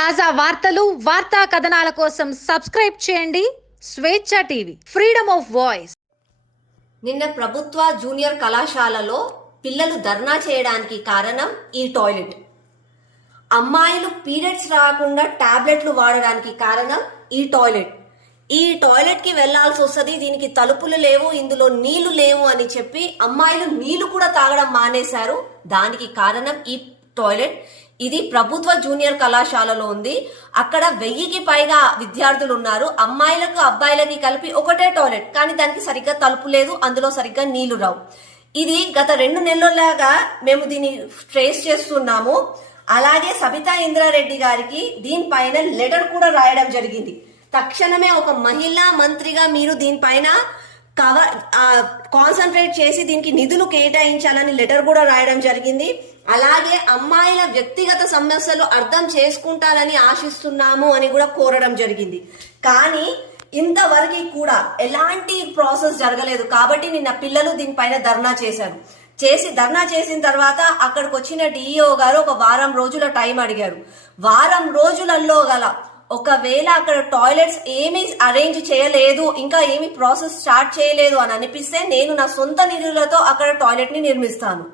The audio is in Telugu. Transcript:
తాజా వార్తలు వార్తా కథనాల కోసం సబ్స్క్రైబ్ చేయండి. స్వేచ్ఛ టీవీ ఫ్రీడమ్ ఆఫ్ వాయిస్. నిన్న ప్రభుత్వ జూనియర్ కళాశాలలో పిల్లలు ధర్నా చేయడానికి కారణం ఈ టాయిలెట్. అమ్మాయిలు పీరియడ్స్ రాకుండా టాబ్లెట్లు వాడడానికి కారణం ఈ టాయిలెట్. ఈ టాయిలెట్కి వెళ్ళాల్సి వస్తుంది దీనికి తలుపులు లేవు ఇందులో నీళ్ళు లేవు అని చెప్పి అమ్మాయిలు నీళ్ళు కూడా తాగడం మానేశారు. దానికి కారణం ఈ టాయిలెట్. ఇది ప్రభుత్వ జూనియర్ కళాశాలలో ఉంది. అక్కడ వెయ్యికి పైగా విద్యార్థులు ఉన్నారు అమ్మాయిలకు అబ్బాయిలకి కలిపి ఒకటే టాయిలెట్. కానీ దానికి సరిగ్గా తలుపు లేదు. అందులో సరిగ్గా నీళ్ళు రావు. ఇది గత రెండు నెలలాగా మేము దీన్ని ట్రేస్ చేస్తున్నాము. అలాగే సబితా ఇంద్రారెడ్డి గారికి దీనిపైన లెటర్ కూడా రాయడం జరిగింది. తక్షణమే ఒక మహిళా మంత్రిగా మీరు దీనిపైన కవర్ కాన్సన్ట్రేట్ చేసి దీనికి నిధులు కేటాయించాలని లెటర్ కూడా రాయడం జరిగింది. అలాగే అమ్మాయిల వ్యక్తిగత సమస్యలు అర్థం చేసుకుంటారని ఆశిస్తున్నాము అని కూడా కోరడం జరిగింది. కానీ ఇంతవరకు కూడా ఎలాంటి ప్రాసెస్ జరగలేదు. కాబట్టి నిన్న పిల్లలు దీనిపైన ధర్నా చేశారు. చేసి ధర్నా చేసిన తర్వాత అక్కడికి వచ్చిన డిఈఓ గారు ఒక వారం రోజుల టైం అడిగారు. వారం రోజులలో గల ఒకవేళ అక్కడ టాయిలెట్స్ ఏమీ అరేంజ్ చేయలేదు ఇంకా ఏమి ప్రాసెస్ స్టార్ట్ చేయలేదు అని అనిపిస్తే నేను నా సొంత నిధులతో అక్కడ టాయిలెట్ని నిర్మిస్తాను.